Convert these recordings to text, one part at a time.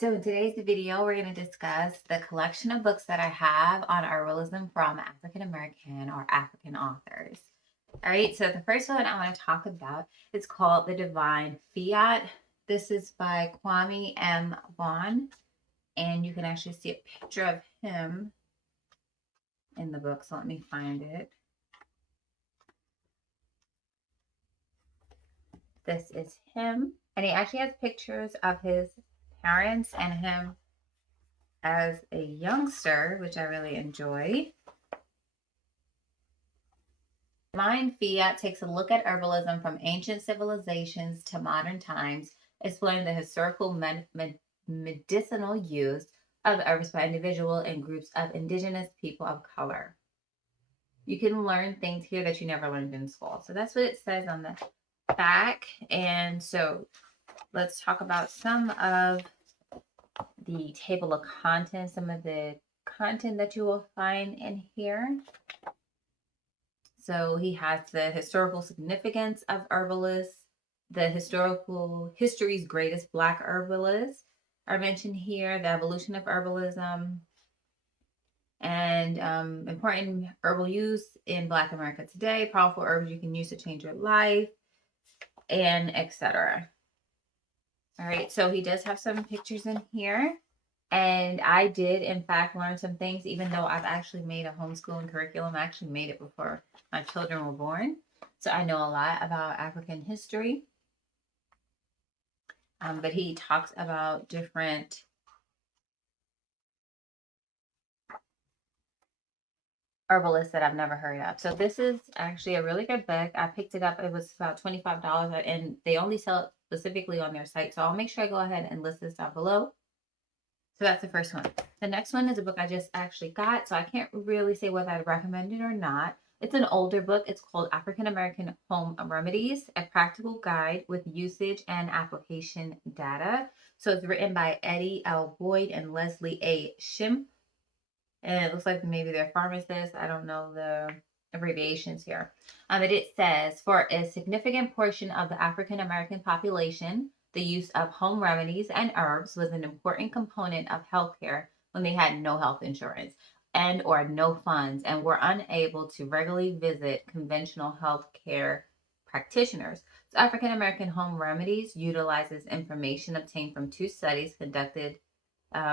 So in today's video, we're going to discuss the collection of books that I have on herbalism from African American or African authors. All right, so the first one I want to talk about is called The Divine Fiat. This is by Kwame M. Vaughn, and you can actually see a picture of him in the book. So let me find it. This is him, and he actually has pictures of his parents and him as a youngster, which I really enjoy. Divine Fiat takes a look at herbalism from ancient civilizations to modern times, exploring the historical medicinal use of herbs by individual and groups of indigenous people of color. You can learn things here that you never learned in school. So that's what it says on the back. And so let's talk about some of the table of contents, some of the content that you will find in here. So he has the historical significance of herbalists, the history's greatest Black herbalists are mentioned here, the evolution of herbalism, and important herbal use in Black America today, powerful herbs you can use to change your life, and etc. All right, so he does have some pictures in here. And I did, in fact, learn some things, even though I've actually made a homeschooling curriculum. I actually made it before my children were born. So I know a lot about African history. But he talks about different herbalists that I've never heard of. So this is actually a really good book. I picked it up. It was about $25, and they only sell it specifically on their site. So I'll make sure I go ahead and list this down below. So that's the first one. The next one is a book I just actually got, so I can't really say whether I'd recommend it or not. It's an older book. It's called African American Home Remedies, a practical guide with usage and application data. So it's written by Eddie L. Boyd and Leslie A. Shim. And it looks like maybe they're pharmacists. I don't know the abbreviations here. But it says, for a significant portion of the African American population, the use of home remedies and herbs was an important component of healthcare when they had no health insurance and or no funds and were unable to regularly visit conventional healthcare practitioners. So African American Home Remedies utilizes information obtained from two studies conducted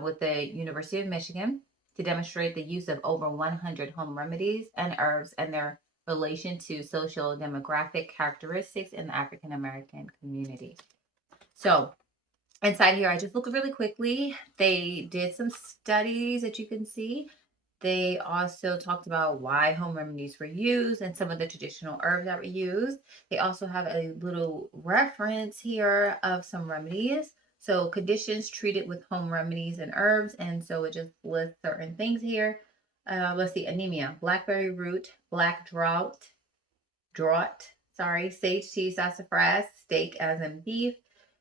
with the University of Michigan to demonstrate the use of over 100 home remedies and herbs and their relation to social demographic characteristics in the African American community. So inside here, I just looked really quickly. They did some studies that you can see. They also talked about why home remedies were used and some of the traditional herbs that were used. They also have a little reference here of some remedies. So conditions treated with home remedies and herbs. And so it just lists certain things here. Let's see, anemia, blackberry root, black drought, sage tea, sassafras, steak as in beef,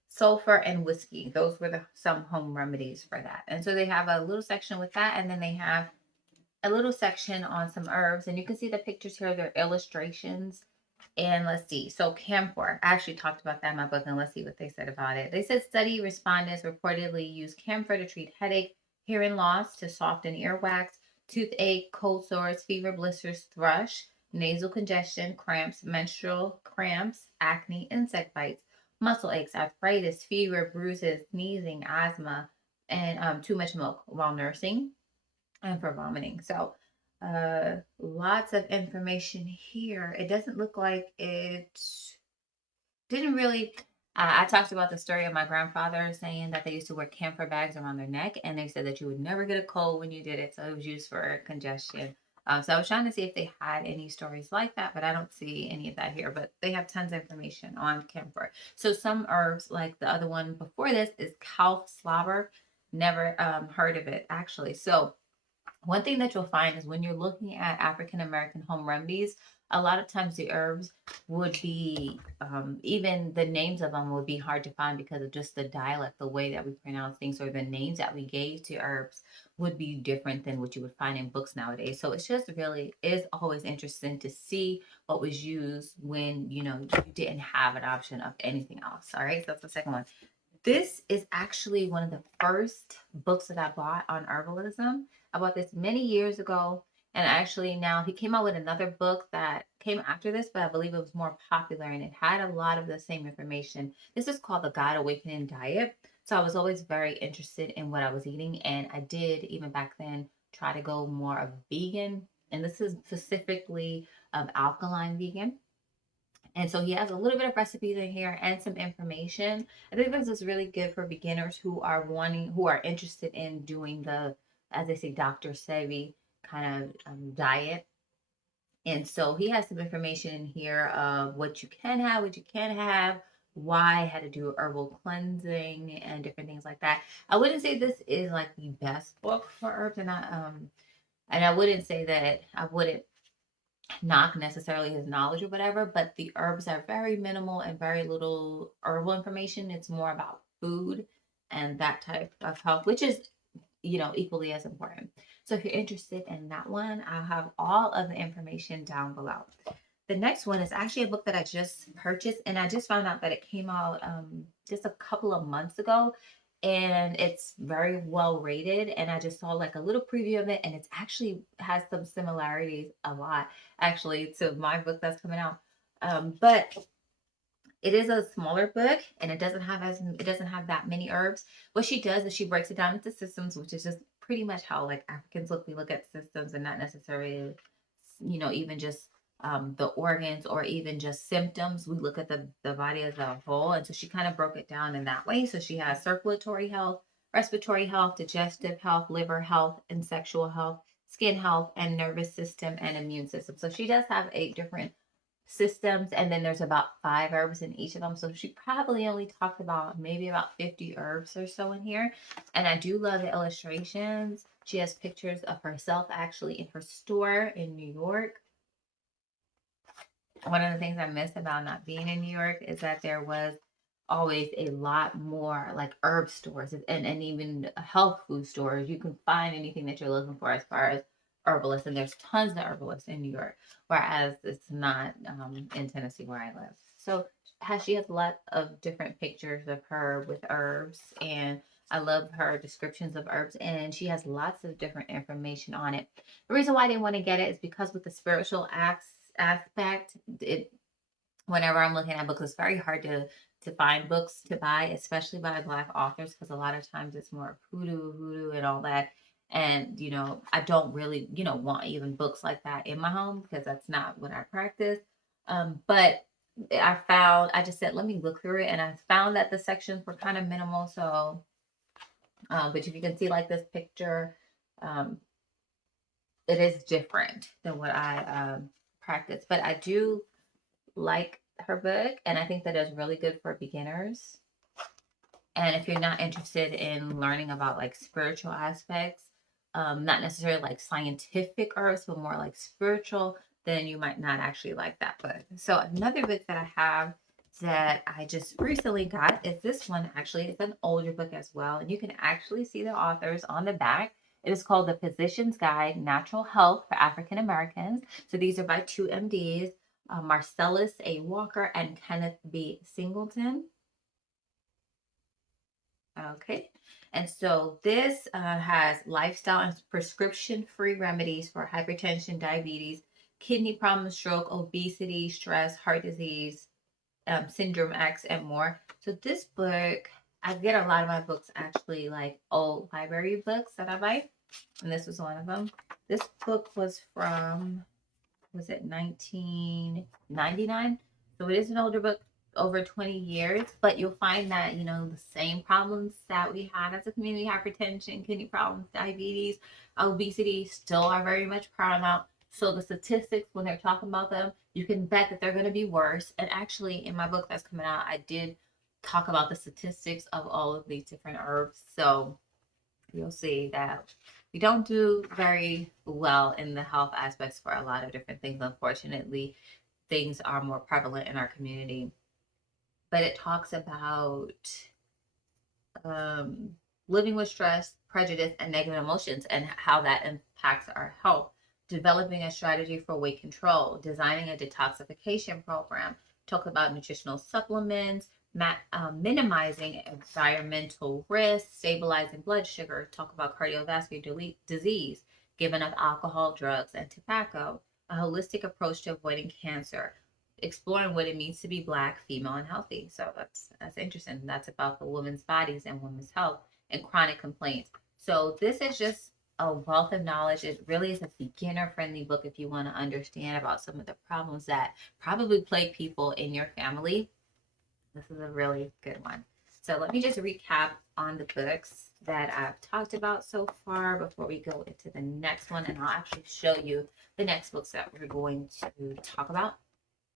sulfur, and whiskey. Those were some home remedies for that. And so they have a little section with that. And then they have a little section on some herbs. And you can see the pictures here. They're illustrations. And let's see. So camphor, I actually talked about that in my book, and let's see what they said about it. They said study respondents reportedly used camphor to treat headache, hearing loss, to soften earwax, toothache, cold sores, fever, blisters, thrush, nasal congestion, cramps, menstrual cramps, acne, insect bites, muscle aches, arthritis, fever, bruises, sneezing, asthma, and too much milk while nursing, and for vomiting. So lots of information here. It doesn't look like it didn't really. I talked about the story of my grandfather saying that they used to wear camphor bags around their neck, and they said that you would never get a cold when you did it. So it was used for congestion. So I was trying to see if they had any stories like that, but I don't see any of that here. But they have tons of information on camphor. So some herbs, like the other one before this, is calf slobber. Never heard of it actually. So one thing that you'll find is when you're looking at African American home remedies, a lot of times the herbs would be, even the names of them would be hard to find because of just the dialect, the way that we pronounce things, or the names that we gave to herbs would be different than what you would find in books nowadays. So it's just really is always interesting to see what was used when you didn't have an option of anything else. All right, so that's the second one. This is actually one of the first books that I bought on herbalism. I bought this many years ago. And actually, now he came out with another book that came after this, but I believe it was more popular and it had a lot of the same information. This is called the God Awakening Diet. So I was always very interested in what I was eating. And I did, even back then, try to go more of vegan. And this is specifically alkaline vegan. And so he has a little bit of recipes in here and some information. I think this is really good for beginners who are interested in doing the, as they say, Dr. Sebi kind of diet. And so he has some information in here of what you can have, what you can't have, why, how to do herbal cleansing, and different things like that. I wouldn't say this is like the best book for herbs, and I wouldn't say that I wouldn't knock necessarily his knowledge or whatever, but the herbs are very minimal and very little herbal information. It's more about food and that type of health, which is, equally as important. So if you're interested in that one, I'll have all of the information down below. The next one is actually a book that I just purchased, and I just found out that it came out just a couple of months ago, and it's very well rated. And I just saw like a little preview of it, and it's actually has some similarities, a lot actually, to my book that's coming out. But it is a smaller book, and it doesn't have that many herbs. What she does is she breaks it down into systems, which is just pretty much how like Africans look. We look at systems and not necessarily, even just the organs or even just symptoms. We look at the body as a whole. And so she kind of broke it down in that way. So she has circulatory health, respiratory health, digestive health, liver health, and sexual health, skin health, and nervous system and immune system. So she does have 8 different systems, and then there's about 5 herbs in each of them. So she probably only talked about maybe about 50 herbs or so in here. And I do love the illustrations. She has pictures of herself actually in her store in New York. One of the things I miss about not being in New York is that there was always a lot more like herb stores and even health food stores. You can find anything that you're looking for as far as herbalists, and there's tons of herbalists in New York, whereas it's not in Tennessee where I live. So she has a lot of different pictures of her with herbs, and I love her descriptions of herbs, and she has lots of different information on it. The reason why I didn't want to get it is because with the spiritual aspect, it whenever I'm looking at books, it's very hard to find books to buy, especially by Black authors, because a lot of times it's more hoodoo and all that. And I don't really want even books like that in my home because that's not what I practice. But I just said let me look through it, and I found that the sections were kind of minimal. So, but if you can see like this picture, um, it is different than what I practice. But I do like her book, and I think that is really good for beginners. And if you're not interested in learning about like spiritual aspects, not necessarily like scientific herbs, but more like spiritual, then you might not actually like that book. So another book that I have that I just recently got is this one. Actually, it's an older book as well, and you can actually see the authors on the back. It is called The Physician's Guide: Natural Health for African Americans. So these are by 2 MDs, Marcellus A. Walker and Kenneth B. Singleton. Okay. And so this has lifestyle and prescription-free remedies for hypertension, diabetes, kidney problems, stroke, obesity, stress, heart disease, syndrome X, and more. So this book, I get a lot of my books actually like old library books that I buy, and this was one of them. This book was from, was it 1999? So it is an older book, over 20 years, but you'll find that, the same problems that we had as a community, hypertension, kidney problems, diabetes, obesity, still are very much paramount. So the statistics, when they're talking about them, you can bet that they're going to be worse. And actually, in my book that's coming out, I did talk about the statistics of all of these different herbs. So you'll see that we don't do very well in the health aspects for a lot of different things. Unfortunately, things are more prevalent in our community. But it talks about living with stress, prejudice, and negative emotions, and how that impacts our health. Developing a strategy for weight control, designing a detoxification program, talk about nutritional supplements, minimizing environmental risks, stabilizing blood sugar, talk about cardiovascular disease, giving up alcohol, drugs, and tobacco, a holistic approach to avoiding cancer, exploring what it means to be Black, female, and healthy. So that's interesting. That's about the women's bodies and women's health and chronic complaints. So this is just a wealth of knowledge. It really is a beginner-friendly book if you want to understand about some of the problems that probably plague people in your family. This is a really good one. So let me just recap on the books that I've talked about so far before we go into the next one. And I'll actually show you the next books that we're going to talk about.